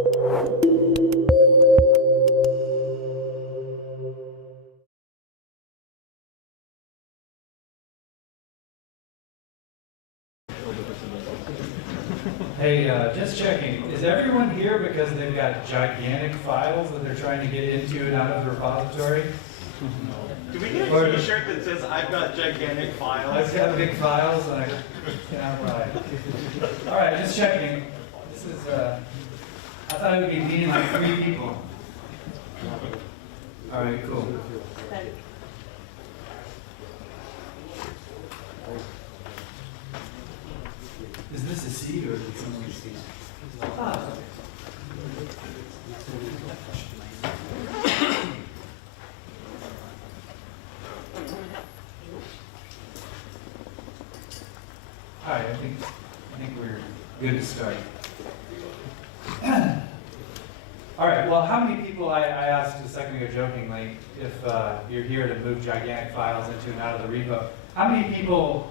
Hey, just checking. Is everyone here because they've got gigantic files that they're trying to get into and out of the repository? Do we get a t-shirt that says, I've got gigantic files? I've got big files, and right. All right, just checking. This is, I thought it would be meeting like 3 people. All right, cool. Is this a seat or is it someone's seat? Ah. All right, I think we're good to start. All right, well, how many people, I asked a second ago jokingly, if you're here to move gigantic files into and out of the repo, how many people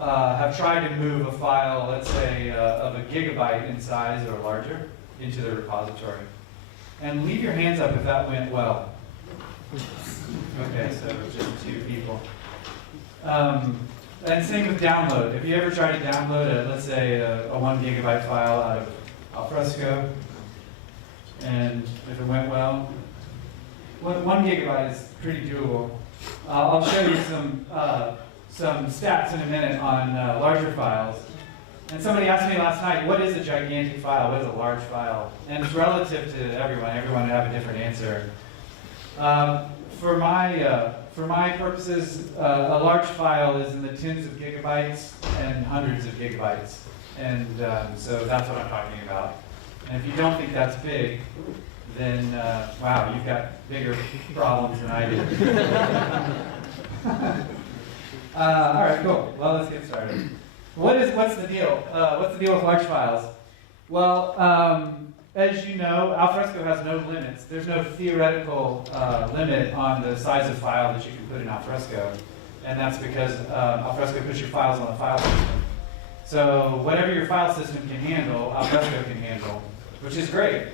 have tried to move a file, let's say, of a gigabyte in size or larger into the repository? And leave your hands up if that went well. Okay, so just 2 people. And same with download. Have you ever tried to download, let's say, a 1 gigabyte file out of Alfresco? And if it went well? 1 gigabyte is pretty doable. I'll show you some stats in a minute on larger files. And somebody asked me last night, what is a gigantic file? What is a large file? And it's relative to everyone. Everyone would have a different answer. For my purposes, a large file is in the tens of gigabytes and hundreds of gigabytes. And so that's what I'm talking about. And if you don't think that's big, then wow, you've got bigger problems than I do. All right, cool. Well, let's get started. What's the deal? What's the deal with large files? Well, as you know, Alfresco has no limits. There's no theoretical limit on the size of file that you can put in Alfresco. And that's because Alfresco puts your files on the file system. So whatever your file system can handle, Alfresco can handle, which is great.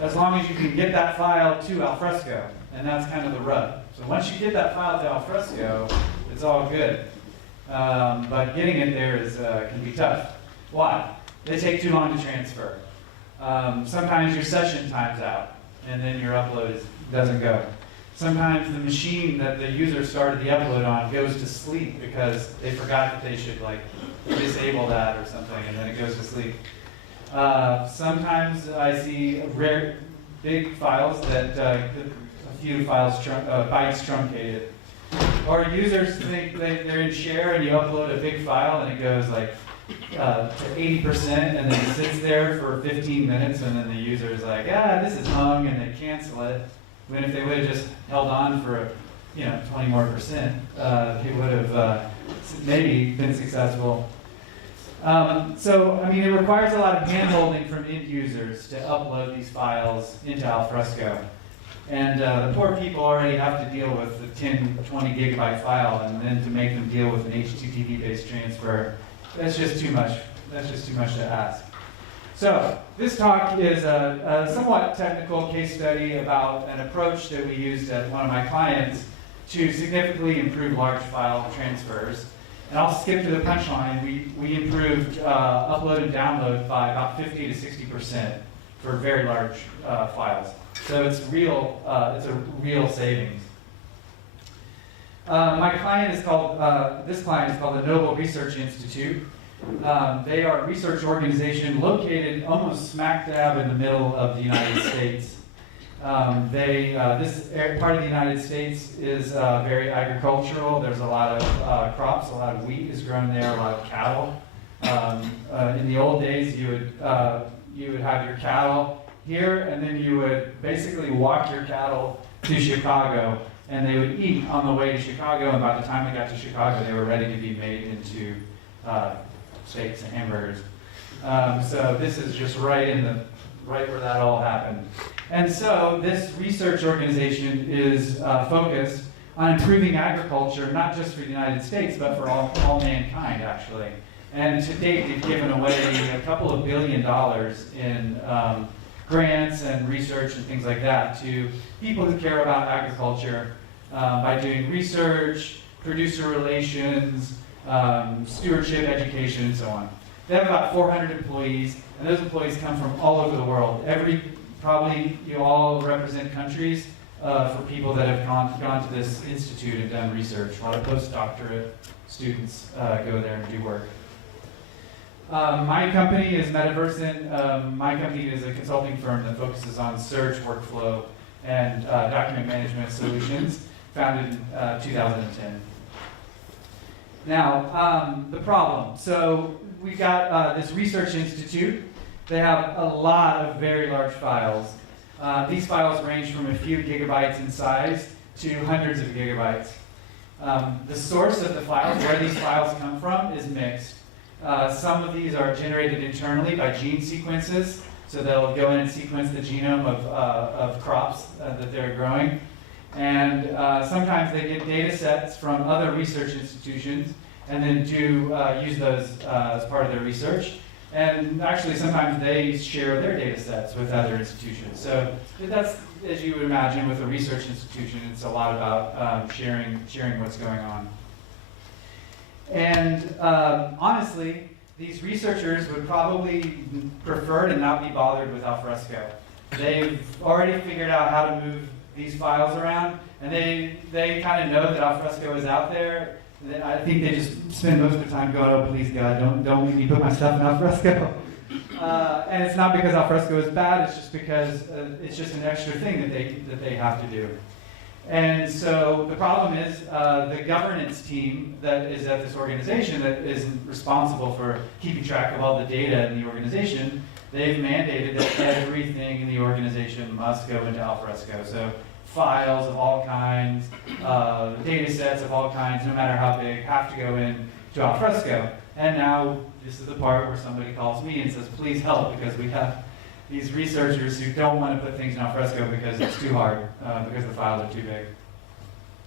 As long as you can get that file to Alfresco. And that's kind of the rub. So once you get that file to Alfresco, it's all good. But getting it there can be tough. Why? They take too long to transfer. Sometimes your session times out, and then your upload doesn't go. Sometimes the machine that the user started the upload on goes to sleep because they forgot that they should disable that or something, and then it goes to sleep. Sometimes I see rare, big files that a few files bytes truncated. Or users think they're in share and you upload a big file and it goes to 80% and then it sits there for 15 minutes and then the user is like, this is hung, and they cancel it. When if they would have just held on for 20 more percent, they would have maybe been successful. So, I mean, it requires a lot of hand-holding from end users to upload these files into Alfresco. And the poor people already have to deal with the 10, 20 gigabyte file, and then to make them deal with an HTTP-based transfer, that's just too much. That's just too much to ask. So, this talk is a somewhat technical case study about an approach that we used at one of my clients to significantly improve large file transfers. And I'll skip to the punchline. We improved upload and download by about 50 to 60% for very large files. So it's real. It's a real savings. My client is called. This client is called the Noble Research Institute. They are a research organization located almost smack dab in the middle of the United States. This part of the United States is very agricultural. There's a lot of crops. A lot of wheat is grown there. A lot of cattle. In the old days, you would have your cattle here, and then you would basically walk your cattle to Chicago, and they would eat on the way to Chicago, and by the time they got to Chicago, they were ready to be made into steaks and hamburgers. So this is just right where that all happened. And so this research organization is focused on improving agriculture, not just for the United States, but for all mankind, actually. And to date, they've given away a couple of $1 billion in grants and research and things like that to people who care about agriculture by doing research, producer relations, stewardship, education, and so on. They have about 400 employees, and those employees come from all over the world. Probably you all represent countries for people that have gone to this institute and done research. A lot of postdoctorate students go there and do work. My company is Metaversant. My company is a consulting firm that focuses on search, workflow, and document management solutions, founded in 2010. Now, the problem. So we've got this research institute. They have a lot of very large files. These files range from a few gigabytes in size to hundreds of gigabytes. The source of the files, where these files come from, is mixed. Some of these are generated internally by gene sequences, so they'll go in and sequence the genome of crops that they're growing. And sometimes they get data sets from other research institutions and then use those as part of their research. And actually, sometimes they share their data sets with other institutions. So that's, as you would imagine, with a research institution, it's a lot about sharing what's going on. And honestly, these researchers would probably prefer to not be bothered with Alfresco. They've already figured out how to move these files around, and they kind of know that Alfresco is out there. I think they just spend most of the time going, "Oh, please God, don't make me put my stuff in Alfresco." And it's not because Alfresco is bad; it's just because it's just an extra thing that they have to do. And so the problem is the governance team that is at this organization that is responsible for keeping track of all the data in the organization. They've mandated that everything in the organization must go into Alfresco. So files of all kinds, data sets of all kinds, no matter how big, have to go in to Alfresco. And now this is the part where somebody calls me and says, "Please help," because we have these researchers who don't want to put things in Alfresco because it's too hard, because the files are too big.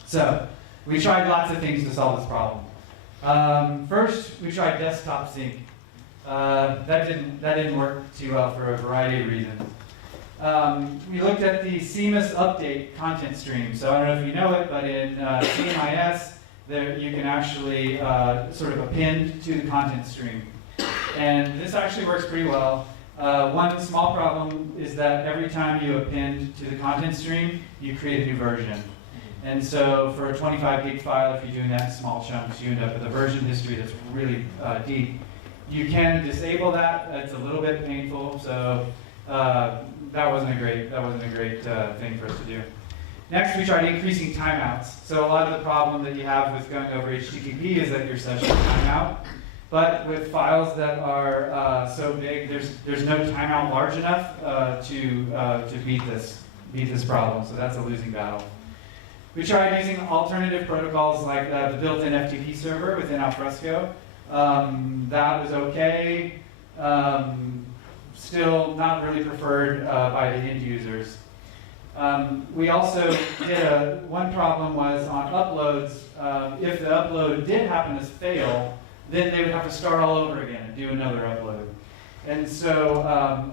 So we tried lots of things to solve this problem. First, we tried desktop sync. That didn't work too well for a variety of reasons. We looked at the CMIS update content stream. So I don't know if you know it, but in CMIS, you can actually sort of append to the content stream. And this actually works pretty well. One small problem is that every time you append to the content stream, you create a new version. And so for a 25 gig file, if you're doing that in small chunks, you end up with a version history that's really deep. You can disable that. It's a little bit painful, so that wasn't a great thing for us to do. Next, we tried increasing timeouts. So a lot of the problem that you have with going over HTTP is that your session time out. But with files that are so big, there's no timeout large enough to beat this problem. So that's a losing battle. We tried using alternative protocols like the built-in FTP server within Alfresco. That was okay. Still not really preferred by the end users. We also did one problem was on uploads. If the upload did happen to fail, then they would have to start all over again and do another upload. And so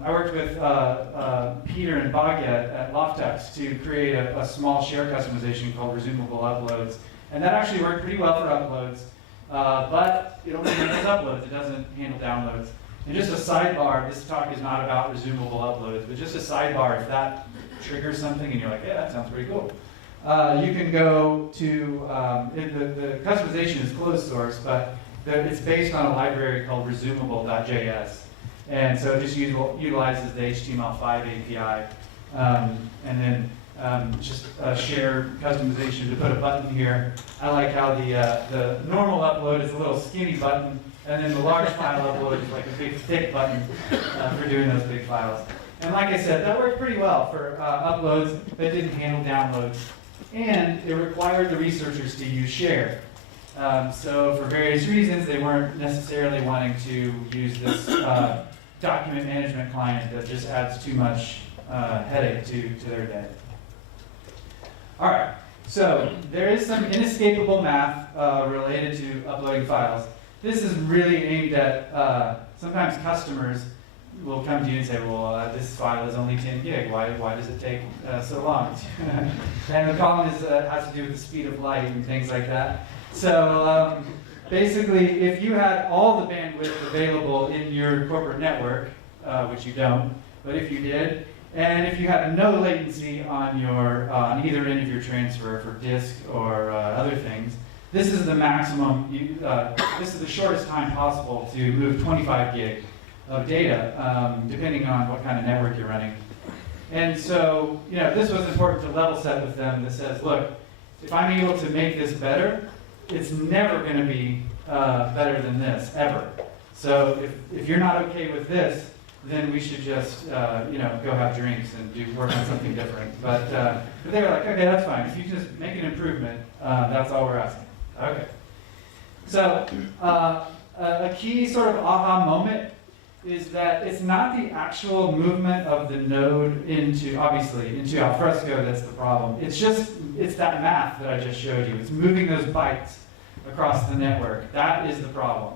I worked with Peter and Bagyat at Loftex to create a small share customization called resumable uploads. And that actually worked pretty well for uploads, but it only handles uploads. It doesn't handle downloads. And just a sidebar, this talk is not about resumable uploads, but just a sidebar, if that triggers something and you're like, yeah, that sounds pretty cool. You can go to, the customization is closed source, but it's based on a library called resumable.js. And so it just utilizes the HTML5 API. And then just share customization to put a button here. I like how the normal upload is a little skinny button, and then the large file upload is like a big thick button for doing those big files. And like I said, that worked pretty well for uploads that didn't handle downloads. And it required the researchers to use share. So for various reasons, they weren't necessarily wanting to use this document management client that just adds too much headache to their day. All right, so there is some inescapable math related to uploading files. this is really aimed at, sometimes customers will come to you and say, well, this file is only 10 gig. Why does it take so long? And the problem is has to do with the speed of light and things like that. So basically, if you had all the bandwidth available in your corporate network, which you don't, but if you did, and if you had no latency on your on either end of your transfer for disk or other things, this is the maximum. This is the shortest time possible to move 25 gig of data, depending on what kind of network you're running. And so, this was important to level set with them that says, look, if I'm able to make this better, it's never going to be better than this, ever. So if you're not okay with this, then we should just, go have drinks and work on something different. But they were like, okay, that's fine. If you just make an improvement, that's all we're asking. Okay. So a key sort of aha moment is that it's not the actual movement of the node into Alfresco that's the problem. It's that math that I just showed you. It's moving those bytes across the network. That is the problem.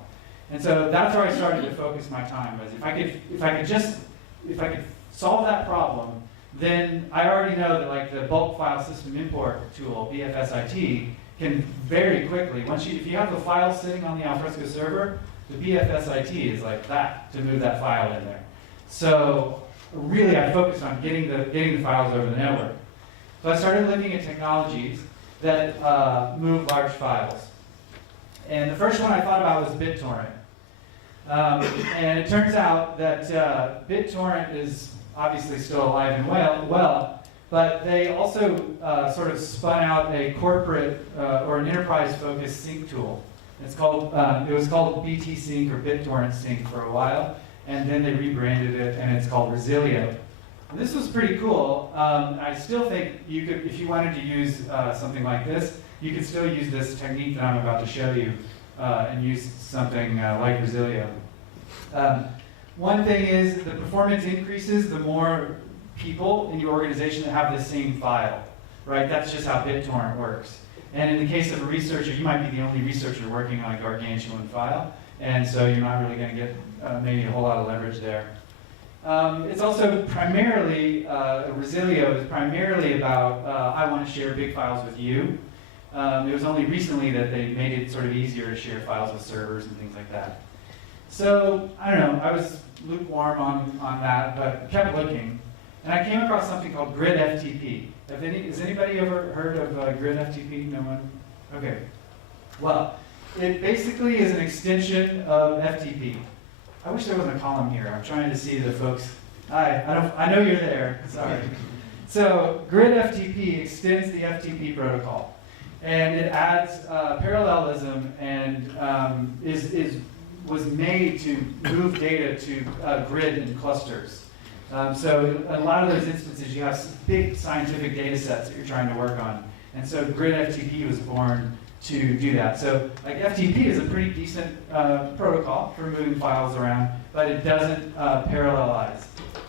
And so that's where I started to focus my time. Was if I could solve that problem, then I already know that like the bulk file system import tool, BFSIT, can very quickly, if you have the file sitting on the Alfresco server, the BFSIT is like that to move that file in there. So really, I focused on getting the files over the network. So I started looking at technologies that move large files. And the first one I thought about was BitTorrent. And it turns out that BitTorrent is obviously still alive and well, but they also sort of spun out a corporate or an enterprise-focused sync tool. It was called BT Sync or BitTorrent Sync for a while, and then they rebranded it, and it's called Resilio. And this was pretty cool. I still think you could, if you wanted to use something like this, you could still use this technique that I'm about to show you and use something like Resilio. One thing is the performance increases the more people in your organization that have the same file, right? That's just how BitTorrent works. And in the case of a researcher, you might be the only researcher working on a gargantuan file, and so you're not really going to get maybe a whole lot of leverage there. It's also primarily, Resilio is primarily about, I want to share big files with you. It was only recently that they made it sort of easier to share files with servers and things like that. So, I don't know, I was lukewarm on that, but kept looking. And I came across something called Grid FTP. Has anybody ever heard of Grid FTP? No one? Okay. Well, it basically is an extension of FTP. I wish there wasn't a column here. I'm trying to see the folks. Hi, I know you're there. Sorry. So Grid FTP extends the FTP protocol, and it adds parallelism and was made to move data to grid and clusters. So a lot of those instances, you have big scientific data sets that you're trying to work on. And so Grid FTP was born to do that. So like FTP is a pretty decent protocol for moving files around, but it doesn't parallelize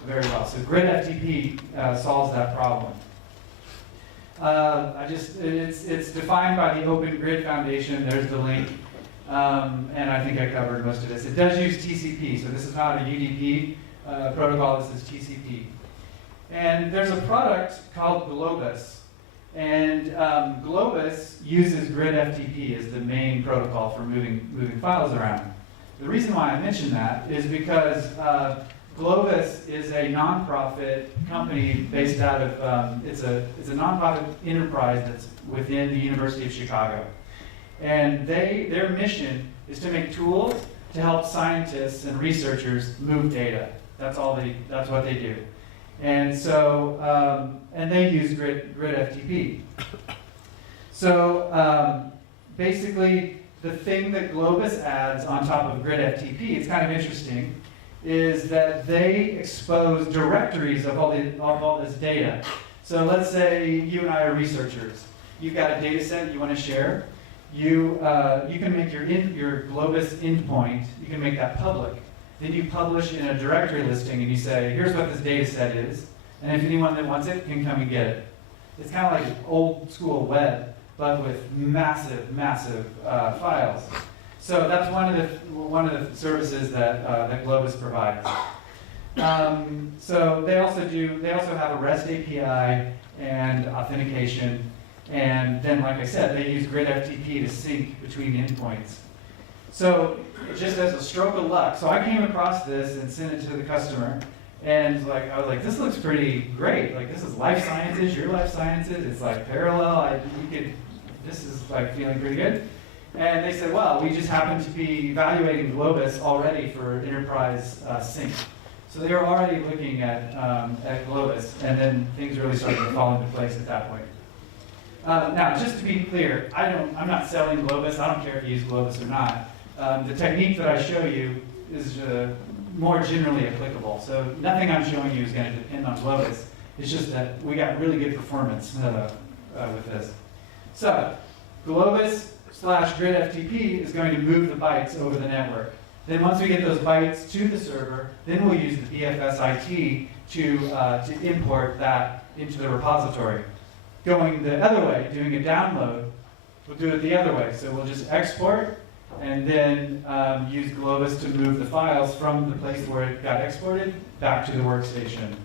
very well. So Grid FTP solves that problem. It's defined by the Open Grid Foundation. There's the link. And I think I covered most of this. It does use TCP, so this is not a UDP protocol, this is TCP. And there's a product called Globus. And Globus uses Grid FTP as the main protocol for moving files around. The reason why I mention that is because Globus is a nonprofit company based out of, it's a nonprofit enterprise that's within the University of Chicago. And their mission is to make tools to help scientists and researchers move data. That's what they do. And so, and they use Grid FTP. So basically, the thing that Globus adds on top of Grid FTP, it's kind of interesting, is that they expose directories of all this data. So let's say you and I are researchers. You've got a data set you want to share. You can make your Globus endpoint, you can make that public. Then you publish in a directory listing and you say, here's what this data set is, and if anyone that wants it can come and get it. It's kind of like old school web, but with massive, massive files. So that's one of the services that that Globus provides. So they also have a REST API and authentication, and then, like I said, they use grid FTP to sync between endpoints. So just as a stroke of luck, so I came across this and sent it to the customer, and I was like, this looks pretty great. Like, this is life sciences, your life sciences. It's like parallel. This is like feeling pretty good. And they said, well, we just happen to be evaluating Globus already for enterprise sync. So they were already looking at Globus, and then things really started to fall into place at that point. Now, just to be clear, I'm not selling Globus. I don't care if you use Globus or not. The technique that I show you is more generally applicable. So nothing I'm showing you is going to depend on Globus. It's just that we got really good performance with this. So Globus/grid FTP is going to move the bytes over the network. Then once we get those bytes to the server, then we'll use the BFSIT to import that into the repository. Going the other way, doing a download, we'll do it the other way. So we'll just export and then use Globus to move the files from the place where it got exported back to the workstation.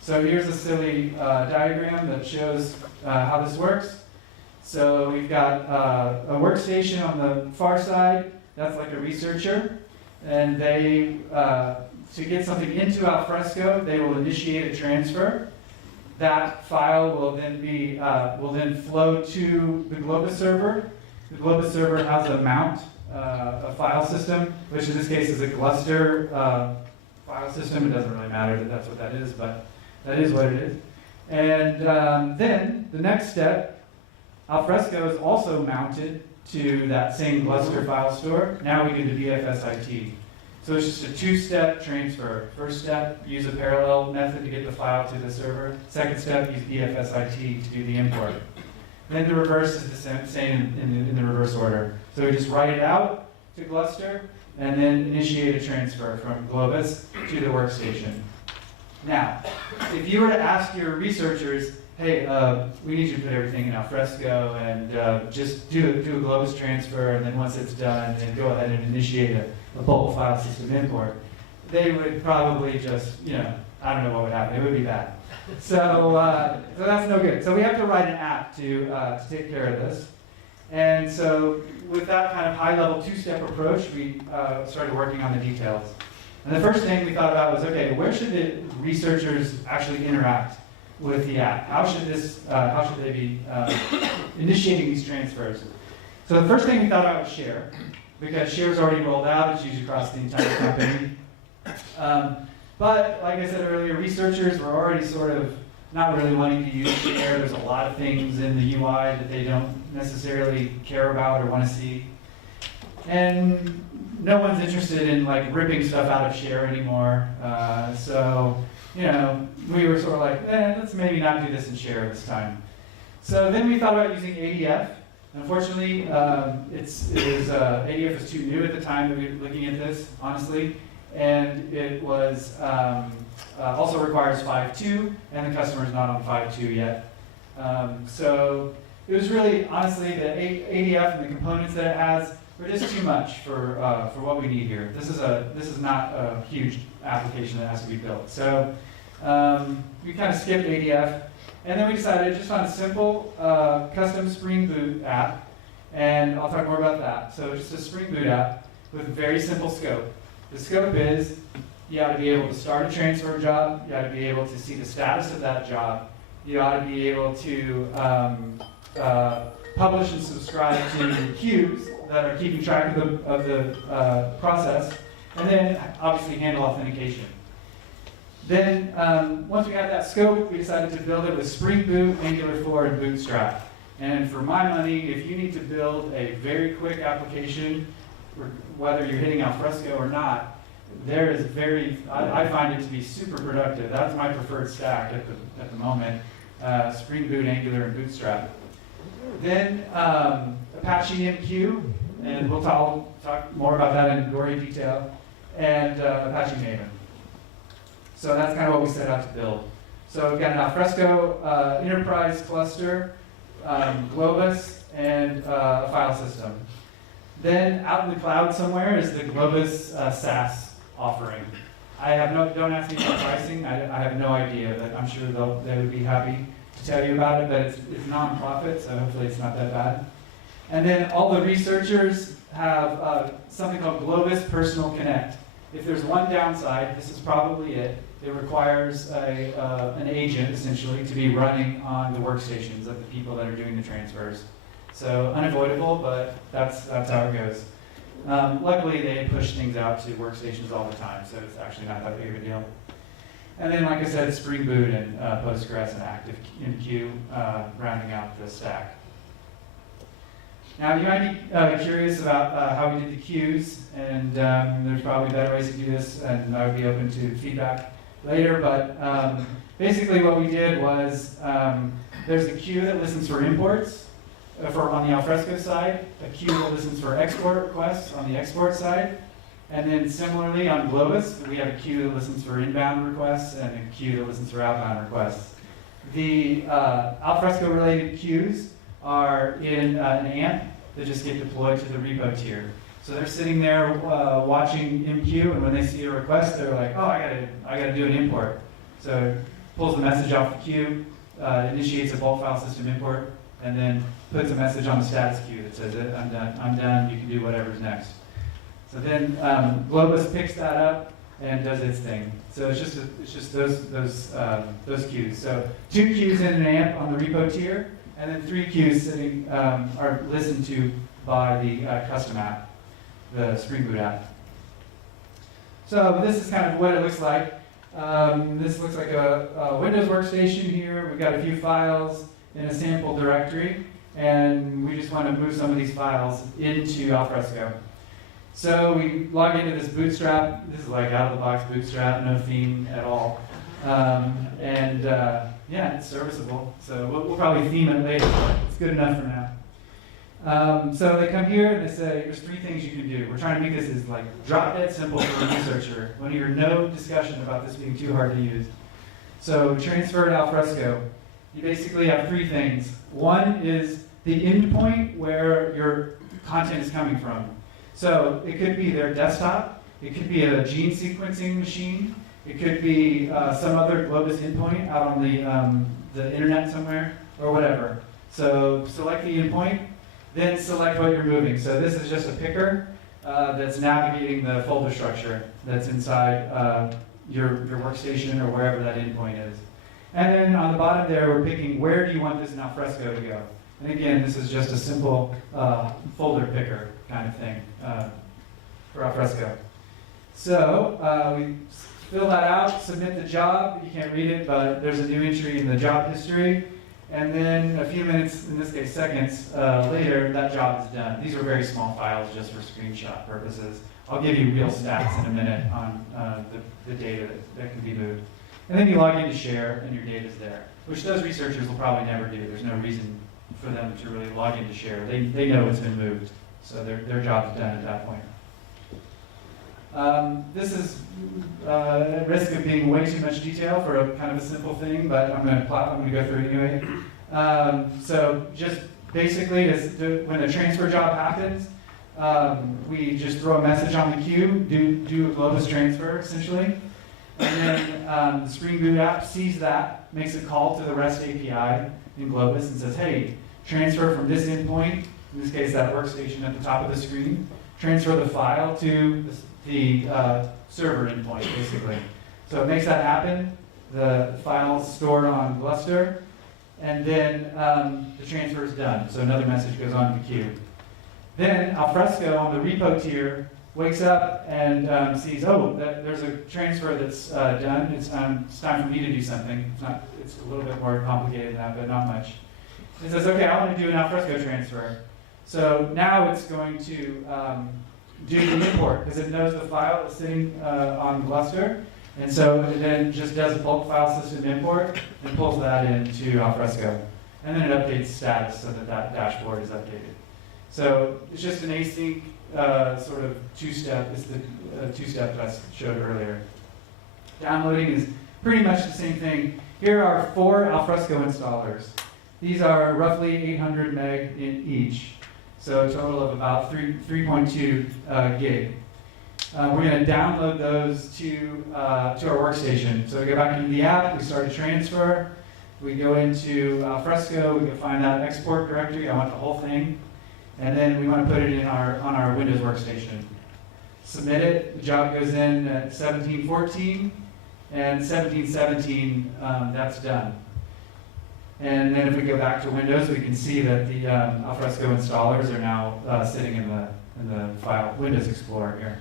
So here's a silly diagram that shows how this works. So we've got a workstation on the far side. That's like a researcher. And they, to get something into Alfresco, they will initiate a transfer. That file will then flow to the Globus server. The Globus server has a mount, a file system, which in this case is a Gluster file system. It doesn't really matter that that's what that is, but that is what it is. And then the next step, Alfresco is also mounted to that same Gluster file store. Now we do the BFSIT. So it's just a two-step transfer. First step, use a parallel method to get the file to the server. Second step, use BFSIT to do the import. Then the reverse is the same in the reverse order. So we just write it out to Gluster and then initiate a transfer from Globus to the workstation. Now, if you were to ask your researchers, hey, we need you to put everything in Alfresco and just do a Globus transfer, and then once it's done, then go ahead and initiate a bulk file system import, they would probably just, I don't know what would happen. It would be bad. So that's no good. So we have to write an app to take care of this. And so with that kind of high-level two-step approach, we started working on the details. And the first thing we thought about was, okay, where should the researchers actually interact with the app? How should they be initiating these transfers? So the first thing we thought about was share, because share is already rolled out. It's used across the entire company. But like I said earlier, researchers were already sort of not really wanting to use share. There's a lot of things in the UI that they don't necessarily care about or want to see. And no one's interested in ripping stuff out of share anymore. So we were sort of like, let's maybe not do this in share this time. So then we thought about using ADF. Unfortunately, ADF was too new at the time that we were looking at this, honestly. And it was also requires 5.2, and the customer's not on 5.2 yet. So it was really, honestly, the ADF and the components that it has were just too much for what we need here. This is not a huge application that has to be built. So we kind of skipped ADF, and then we decided just on a simple custom Spring Boot app, and I'll talk more about that. So just a Spring Boot app with very simple scope. The scope is you ought to be able to start a transfer job, you ought to be able to see the status of that job, you ought to be able to publish and subscribe to queues that are keeping track of the process, and then obviously handle authentication. Then once we had that scope, we decided to build it with Spring Boot, Angular 4, and Bootstrap. And for my money, if you need to build a very quick application, whether you're hitting Alfresco or not, I find it to be super productive. That's my preferred stack at the moment, Spring Boot, Angular, and Bootstrap. Then Apache MQ, and we'll talk more about that in gory detail, and Apache Maven. So that's kind of what we set out to build. So we've got an Alfresco enterprise cluster, Globus, and a file system. Then out in the cloud somewhere is the Globus SaaS offering. Don't ask me about pricing. I have no idea, but I'm sure they would be happy to tell you about it. But it's non-profit, so hopefully it's not that bad. And then all the researchers have something called Globus Personal Connect. If there's one downside, this is probably it. It requires an agent, essentially, to be running on the workstations of the people that are doing the transfers. So unavoidable, but that's how it goes. Luckily, they push things out to workstations all the time, so it's actually not that big of a deal. And then, like I said, Spring Boot and Postgres and ActiveMQ rounding out the stack. Now, you might be curious about how we did the queues, and there's probably better ways to do this, and I would be open to feedback later. But basically, what we did was there's a queue that listens for imports on the Alfresco side, a queue that listens for export requests on the export side, and then similarly on Globus, we have a queue that listens for inbound requests and a queue that listens for outbound requests. The Alfresco-related queues are in an AMP that just get deployed to the repo tier. So they're sitting there watching MQ, and when they see a request, they're like, oh, I gotta do an import. So it pulls the message off the queue, initiates a bulk file system import, and then puts a message on the status queue that says, I'm done, you can do whatever's next. So then Globus picks that up and does its thing. So it's just those queues. So 2 queues in an AMP on the repo tier, and then 3 queues sitting are listened to by the custom app, the Spring Boot app. So this is kind of what it looks like. This looks like a Windows workstation here. We've got a few files in a sample directory, and we just want to move some of these files into Alfresco. So we log into this Bootstrap. This is like out-of-the-box Bootstrap, no theme at all. Yeah, it's serviceable. So we'll probably theme it later, but it's good enough for now. So they come here and they say, there's 3 things you can do. We're trying to make this as like drop-dead simple for a researcher. We want to hear no discussion about this being too hard to use. So transfer to Alfresco. You basically have 3 things. One is the endpoint where your content is coming from. So it could be their desktop, it could be a gene sequencing machine, it could be some other Globus endpoint out on the internet somewhere, or whatever. So select the endpoint, then select what you're moving. So this is just a picker that's navigating the folder structure that's inside your workstation or wherever that endpoint is. And then on the bottom there, we're picking where do you want this in Alfresco to go. And again, this is just a simple folder picker kind of thing for Alfresco. So we fill that out, submit the job. You can't read it, but there's a new entry in the job history. And then a few minutes, in this case seconds, later, that job is done. These are very small files just for screenshot purposes. I'll give you real stats in a minute on the data that can be moved. And then you log in to share, and your data's there, which those researchers will probably never do. There's no reason for them to really log in to share. They know it's been moved, so their job's done at that point. This is at risk of being way too much detail for a kind of a simple thing, but I'm going to go through it anyway. So just basically, when a transfer job happens, we just throw a message on the queue, do a Globus transfer essentially, and then the Spring Boot app sees that, makes a call to the REST API in Globus and says, hey, transfer from this endpoint, in this case that workstation at the top of the screen, transfer the file to the server endpoint, basically. So it makes that happen. The file's stored on Gluster, and then the transfer is done. So another message goes on to the queue. Then Alfresco on the repo tier wakes up and sees, oh, there's a transfer that's done. It's time for me to do something. It's a little bit more complicated than that, but not much. It says, okay, I want to do an Alfresco transfer. So now it's going to do the import, because it knows the file is sitting on Gluster, and so it then just does a bulk file system import and pulls that into Alfresco. And then it updates status so that dashboard is updated. So it's just an async sort of two-step. It's the two-step that I showed earlier. Downloading is pretty much the same thing. Here are 4 Alfresco installers. These are roughly 800 meg in each. So a total of about 3.2 gig. We're going to download those to our workstation. So we go back into the app, we start a transfer, we go into Alfresco, we can find that export directory, I want the whole thing, and then we want to put it in on our Windows workstation. Submit it, the job goes in at 1714, and 1717, that's done. And then if we go back to Windows, we can see that the Alfresco installers are now sitting in the file Windows Explorer here.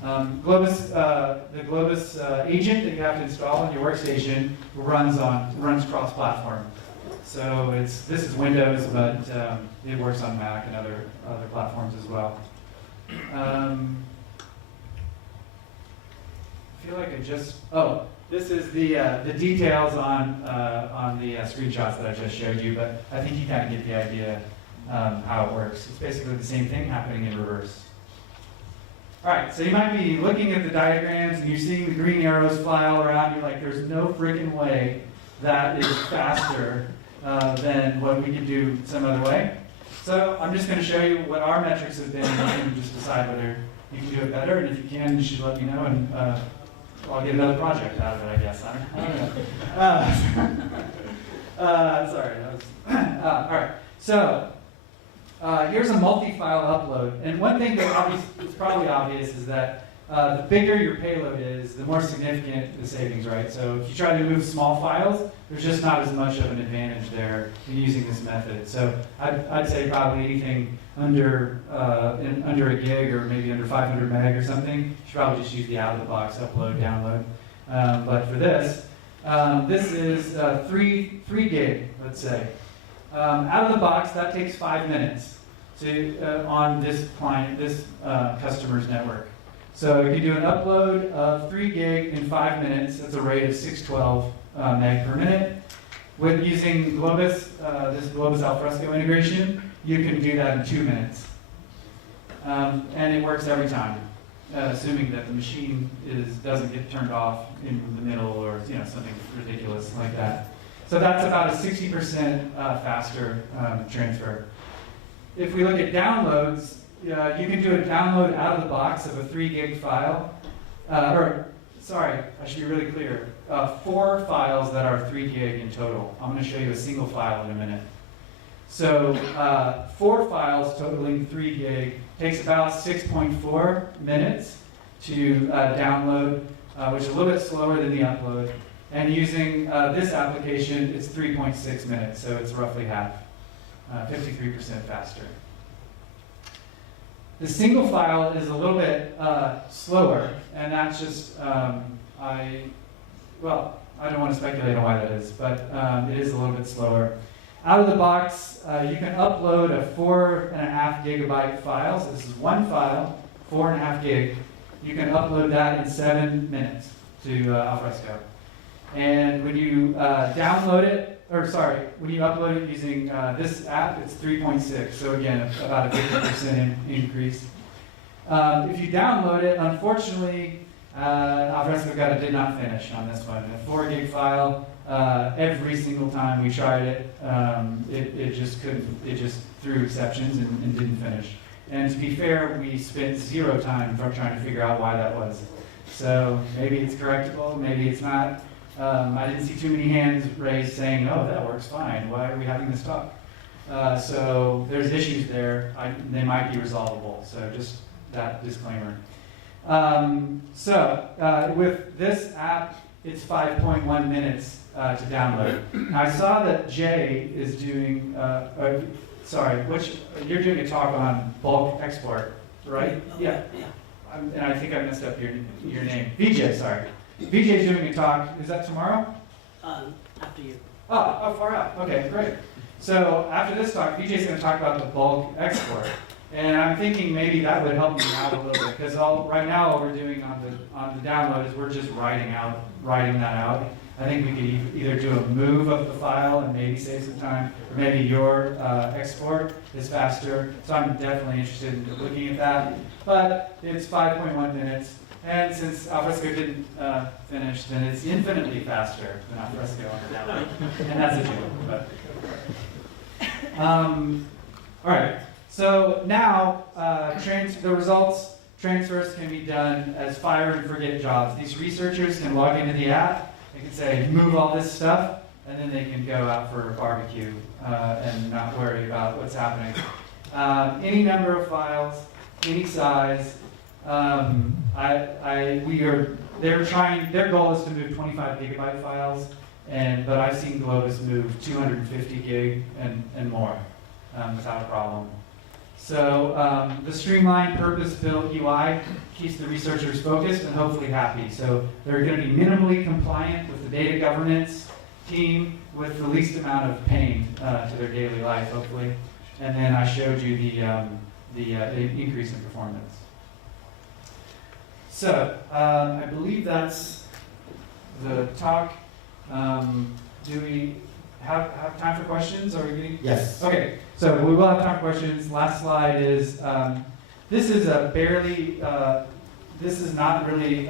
The Globus agent that you have to install on your workstation runs cross-platform. So this is Windows, but it works on Mac and other platforms as well. I feel like this is the details on the screenshots that I just showed you, but I think you kind of get the idea how it works. It's basically the same thing happening in reverse. All right, so you might be looking at the diagrams and you're seeing the green arrows fly all around. You're like, there's no freaking way that is faster than what we can do some other way. So I'm just going to show you what our metrics have been, and you can just decide whether you can do it better. And if you can, you should let me know, and I'll get another project out of it, I guess. I don't know. Sorry. All right. So here's a multi-file upload. And one thing that is probably obvious is that the bigger your payload is, the more significant the savings, right? So if you try to move small files, there's just not as much of an advantage there in using this method. So I'd say probably anything under a gig or maybe under 500 meg or something, you should probably just use the out-of-the-box upload, download. But for this is 3 gig, let's say. Out of the box, that takes 5 minutes on this client, this customer's network. So you can do an upload of 3 gig in 5 minutes. That's a rate of 612 meg per minute. With using Globus, this Globus Alfresco integration, you can do that in 2 minutes. And it works every time, assuming that the machine doesn't get turned off in the middle or something ridiculous like that. So that's about a 60% faster transfer. If we look at downloads, you can do a download out of the box of a 3 gig file. Sorry, I should be really clear. 4 files that are 3 gig in total. I'm going to show you a single file in a minute. So 4 files totaling 3 gig takes about 6.4 minutes to download, which is a little bit slower than the upload. And using this application, it's 3.6 minutes, so it's roughly half, 53% faster. The single file is a little bit slower, and that's just, I don't want to speculate on why that is, but it is a little bit slower. Out of the box, you can upload a 4.5 gigabyte file. So this is one file, 4.5 gig. You can upload that in 7 minutes to Alfresco. And when you when you upload it using this app, it's 3.6. So again, about a 50% increase. If you download it, unfortunately, Alfresco did not finish on this one. A 4 gig file, every single time we tried it, it just couldn't. It just threw exceptions and didn't finish. And to be fair, we spent 0 time trying to figure out why that was. So maybe it's correctable, maybe it's not. I didn't see too many hands raised saying, "Oh, that works fine. Why are we having this talk?" So there's issues there. They might be resolvable. So just that disclaimer. With this app, it's 5.1 minutes to download. Now, I saw that Jay is doing. You're doing a talk on bulk export, right? Yeah. And I think I messed up your name. Vijay, sorry. Vijay's doing a talk. Is that tomorrow? After you. Oh, far out. Okay, great. So after this talk, Vijay's going to talk about the bulk export. And I'm thinking maybe that would help me out a little bit, because right now what we're doing on the download is we're just writing that out. I think we could either do a move of the file and maybe save some time, or maybe your export is faster. So I'm definitely interested in looking at that. But it's 5.1 minutes. And since Alfresco didn't finish, then it's infinitely faster than Alfresco on the download. And that's a joke. All right. So now the results transfers can be done as fire and forget jobs. These researchers can log into the app. They can say move all this stuff, and then they can go out for a barbecue and not worry about what's happening. Any number of files, any size. Their goal is to move 25 gigabyte files, but I've seen Globus move 250 gig and more without a problem. So the streamlined, purpose-built UI keeps the researchers focused and hopefully happy. So they're going to be minimally compliant with the data governance team with the least amount of pain to their daily life, hopefully. And then I showed you the increase in performance. So I believe that's the talk. Do we have time for questions? Are we getting? Yes. Okay, so we will have time for questions. Last slide is, this is this is not really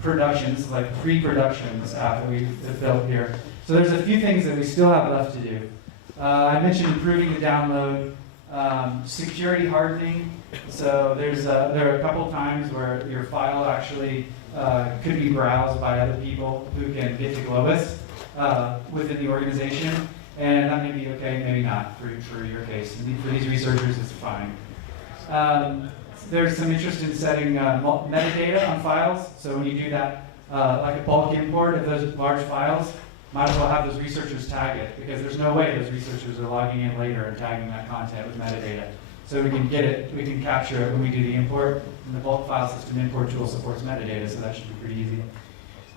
production. This is like pre-production, this app that we've built here. So there's a few things that we still have left to do. I mentioned improving the download, security hardening. So there are a couple times where your file actually could be browsed by other people who can get to Globus within the organization, and that may be okay, maybe not for your case. For these researchers, it's fine. There's some interest in setting metadata on files. So when you do that, like a bulk import of those large files, might as well have those researchers tag it, because there's no way those researchers are logging in later and tagging that content with metadata. So we can get it, we can capture it when we do the import, and the bulk file system import tool supports metadata, so that should be pretty easy.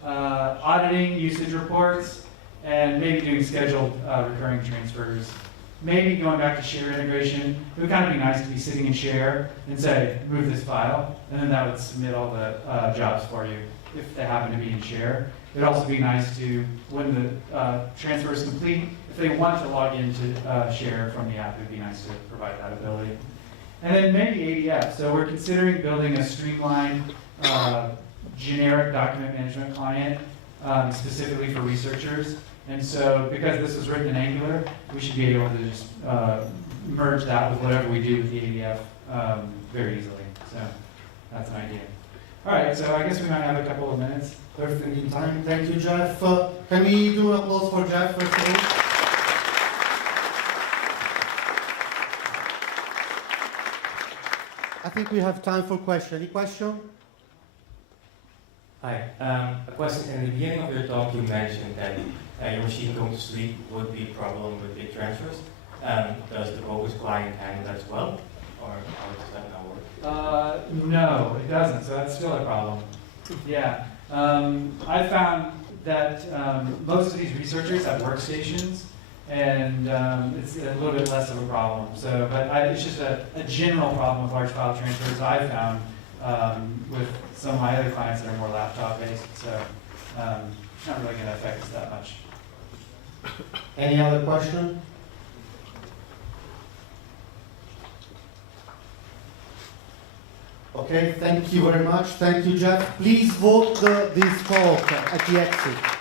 Auditing usage reports, and maybe doing scheduled recurring transfers. Maybe going back to share integration. It would kind of be nice to be sitting in share and say, move this file, and then that would submit all the jobs for you if they happen to be in share. It'd also be nice to, when the transfer is complete, if they want to log into share from the app, it would be nice to provide that ability. And then maybe ADF. So we're considering building a streamlined, generic document management client specifically for researchers. And so because this was written in Angular, we should be able to just merge that with whatever we do with the ADF very easily. So that's an idea. All right, so I guess we might have a couple of minutes. Perfect in time. Thank you, Jeff. Can we do an applause for Jeff first of all? I think we have time for questions. Any question? Hi. A question. In the beginning of your talk, you mentioned that your machine going to sleep would be a problem with big transfers. Does the Globus client handle that as well? Or how does that now work? No, it doesn't, so that's still a problem. Yeah. I found that most of these researchers have workstations, and it's a little bit less of a problem. So, but it's just a general problem with large file transfers I've found with some of my other clients that are more laptop-based. So it's not really going to affect us that much. Any other question? Okay, thank you very much. Thank you, Jeff. Please vote this talk at the exit.